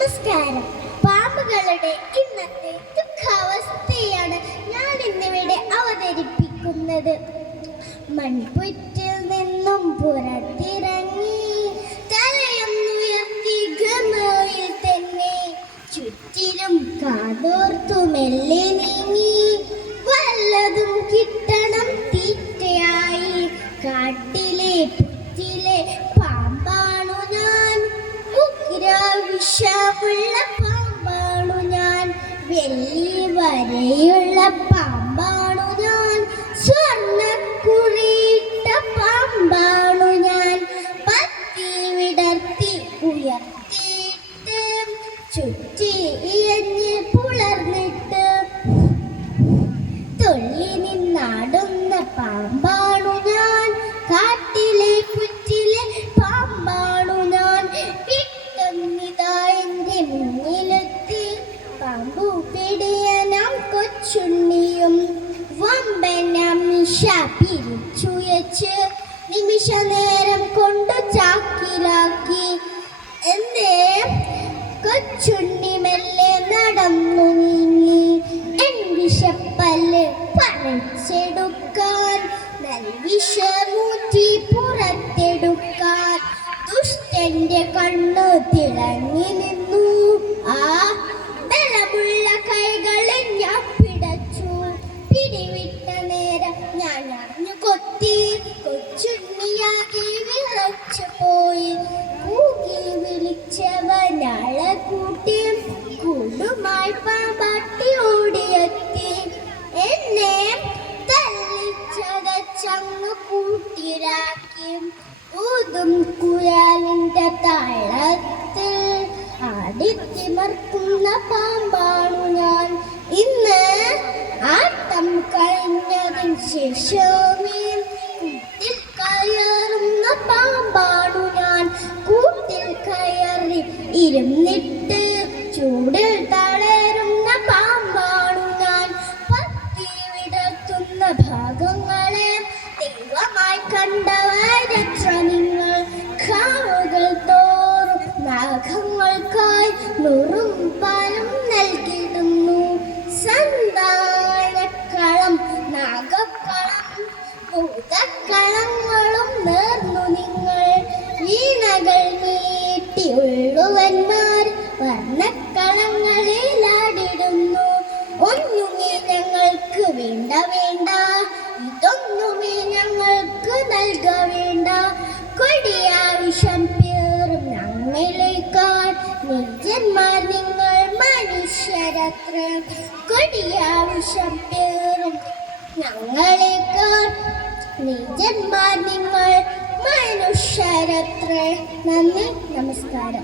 നമസ്കാരം. പാമ്പുകളുടെ ഇന്നത്തെ ദുഃഖാവസ്ഥയാണ് ഞാൻ ഇന്നിവിടെ അവതരിപ്പിക്കുന്നത്. മൺപുറ്റിൽ നിന്നും പുറത്തിറങ്ങി തലയൊന്നുയർത്തി ഗമയിൽ തന്നെ ചുറ്റിലും കാതോർത്തു മെല്ലെ നീങ്ങി. വല്ലതും കിട്ടണം തീറ്റയായി. കാട്ടിലെ പുറ്റിലെ പാമ്പാണു ഞാൻ. ഉഗ്രവിഷമുള്ള പാമ്പാണു ഞാൻ. വെള്ളി വരെയുള്ള പാമ്പാണു ഞാൻ. സ്വർണ്ണക്കുറിയിട്ട പാമ്പാണു ഞാൻ. പത്തി വിടർത്തി ഉയർത്തിയിട്ട് ചുറ്റി ഇഴഞ്ഞ് പുലർന്നിട്ട് തുള്ളി നിന്നാടുന്ന പാമ്പാണു ഞാൻ. കാട്ടിലെ പുറ്റിലെ പാമ്പാണു ഞാൻ. കിട്ടുന്നിതാ എൻ്റെ മുന്നിലെത്തി പാമ്പു പിടിയനാം കൊച്ചുണ്ണിയും. വമ്പനം നിശ പിരിച്ചുയച്ച് നിമിഷ നേരം കൊണ്ട് ചാക്കിലാക്കി. എന്തേ കൊച്ചുണ്ണി മെല്ലെ നടന്നു നീങ്ങി. എൻ വിഷപ്പല്ല് പറിച്ചെടുക്കാൻ, നൽവിഷമൂറ്റി പുറത്തെടുക്കാൻ ദുഷ്ടന്റെ കണ്ണ് തിളങ്ങി നിന്നു. ആ ബലമുള്ള കൈകളിൽ ഞാൻ പിടച്ചു. പിടിവിട്ട നേരം ഞാൻ അറിഞ്ഞു കൊത്തി. കൊച്ചുണ്ണിയാകെ വിറച്ചു പോയി. കൂകി വിളിച്ചവനാളെ കൂട്ടി കൂടുമായി പാമ്പാട്ടി ഓടിയെത്തി. എന്നെ തല്ലിച്ചതച്ചങ്ങ് കൂട്ടിലാക്കി. ഊതും കുഴലിന്റെ താളത്തിൽ ആടിത്തിമർക്കുന്ന പാമ്പാണു ഞാൻ. ഇന്ന് ആട്ടം കഴിഞ്ഞതിന് ശേഷമേ കൂട്ടിൽ കയറുന്ന പാമ്പാണു ഞാൻ. കൂട്ടിൽ കയറി ഇരുന്നിട്ട് ചൂടിൽ തളരുന്ന പാമ്പാണു ഞാൻ. പത്തി വിടർത്തുന്ന ഭാഗങ്ങളെ ദൈവമായി കണ്ടവരത്ര നിങ്ങൾ. കാവുകൾ തോറും നാഗങ്ങൾക്കായി നുറും പാലം നൽകിടുന്നു. സന്താനക്കളം, നാഗക്കളം, ഭൂതക്കളങ്ങളും നേർന്നു നിങ്ങൾ. വീണകൾ നീട്ടി ഉള്ളുവന്മാർ വർണ്ണക്കളങ്ങളിലാടിടുന്നു. ഒന്നുമേ ഞങ്ങൾക്ക് വേണ്ട വേണ്ട, ഇതൊന്നുമേ ഞങ്ങൾക്ക് നൽക വേണ്ട. കൊടിയാവിഷം പേറും ഞങ്ങളേക്കാൾ നീചന്മാർ നിങ്ങൾ മനുഷ്യരത്ര. കൊടിയാവിഷം പേറും ഞങ്ങളേക്കാൾ നീചന്മാർ നിങ്ങൾ മനുഷ്യരത്ര. നന്ദി, നമസ്കാരം.